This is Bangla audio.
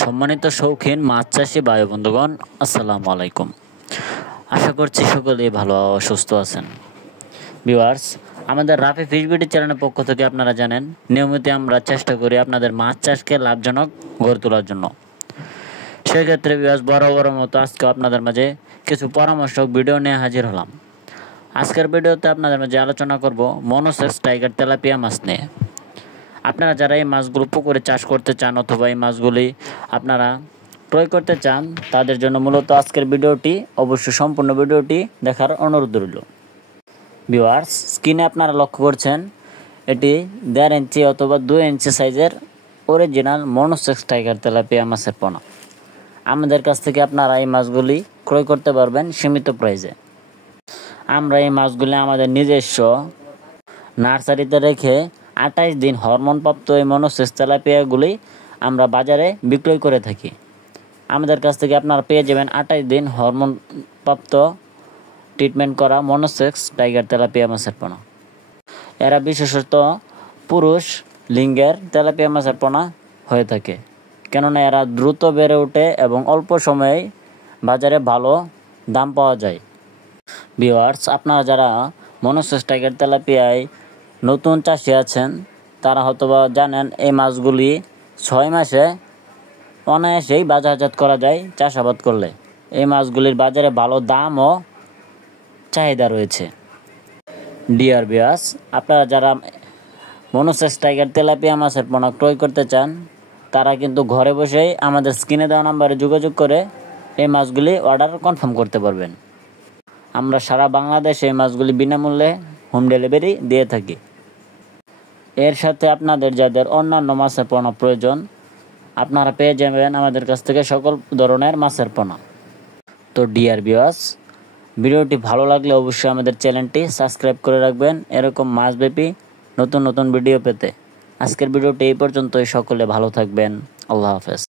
সম্মানিত শৌখিন মাছ চাষি ভাই বন্ধুগণ, আসসালামু আলাইকুম। আশা করছি সকলেই ভালো ও সুস্থ আছেন। ভিউয়ার্স, আমাদের রাফি ফিশ বিডি চ্যানেলের পক্ষ থেকে আপনারা জানেন, নিয়মিত আমরা চেষ্টা করি আপনাদের মাছ চাষকে লাভজনক গড়ে তোলার জন্য। সেক্ষেত্রে ভিউয়ার্স, বড় মতো আজকে আপনাদের মাঝে কিছু পরামর্শক ভিডিও নিয়ে হাজির হলাম। আজকের ভিডিওতে আপনাদের মাঝে আলোচনা করব মনোসেক্স টাইগার তেলাপিয়া মাছ নিয়ে। আপনারা যারা এই মাছগুলো পুকুরে চাষ করতে চান অথবা এই মাছগুলি আপনারা ক্রয় করতে চান, তাদের জন্য মূলত আজকের ভিডিওটি, অবশ্যই সম্পূর্ণ ভিডিওটি দেখার অনুরোধ রইল। ভিউয়ার্স, স্ক্রিনে আপনারা লক্ষ্য করছেন, এটি 1.5 ইঞ্চি অথবা 2 ইঞ্চি সাইজের অরিজিনাল মনোসেক্স টাইগার তেলাপিয়া মাছের পোনা। আমাদের কাছ থেকে আপনারা এই মাছগুলি ক্রয় করতে পারবেন সীমিত প্রাইসে। আমরা এই মাছগুলি আমাদের নিজস্ব নার্সারিতে রেখে 28 দিন হরমোনপ্রাপ্ত এই মনোসেক্স তেলাপিয়াগুলি আমরা বাজারে বিক্রয় করে থাকি। আমাদের কাছ থেকে আপনারা পেয়ে যাবেন 28 দিন হরমোনপ্রাপ্ত ট্রিটমেন্ট করা মনোসেক্স টাইগার তেলাপিয়া মাছের পোনা। এরা বিশেষত পুরুষ লিঙ্গের তেলাপিয়া মাছের পোনা হয়ে থাকে, কেননা এরা দ্রুত বেড়ে ওঠে এবং অল্প সময়ে বাজারে ভালো দাম পাওয়া যায়। ভিউয়ার্স, আপনারা যারা মনোসেক্স টাইগার তেলাপিয়ায় নতুন চাষি আছেন, তারা হয়তোবা জানেন এই মাছগুলি 6 মাসে অনায়াসেই বাজারজাত করা যায় চাষাবাদ করলে। এই মাছগুলির বাজারে ভালো দাম ও চাহিদা রয়েছে। ডিয়ার ভিউয়ার্স, আপনারা যারা মনোসেক্স টাইগার তেলাপিয়া মাছের পোনা ক্রয় করতে চান, তারা কিন্তু ঘরে বসেই আমাদের স্ক্রিনে দেওয়া নাম্বারে যোগাযোগ করে এই মাছগুলি অর্ডার কনফার্ম করতে পারবেন। আমরা সারা বাংলাদেশে এই মাছগুলি বিনামূল্যে হোম ডেলিভারি দিয়ে থাকি। এর সাথে আপনাদের যাদের অন্যান্য মাছের পোনা প্রয়োজন, আপনারা পেয়ে যাবেন আমাদের কাছ থেকে সকল ধরনের মাছের পোনা। তো ডিয়ার ভিউয়ার্স, ভিডিওটি ভালো লাগলে অবশ্যই আমাদের চ্যানেলটি সাবস্ক্রাইব করে রাখবেন এরকম মাছব্যাপী নতুন ভিডিও পেতে। আজকের ভিডিওটি এই পর্যন্তই। সকলে ভালো থাকবেন। আল্লাহ হাফেজ।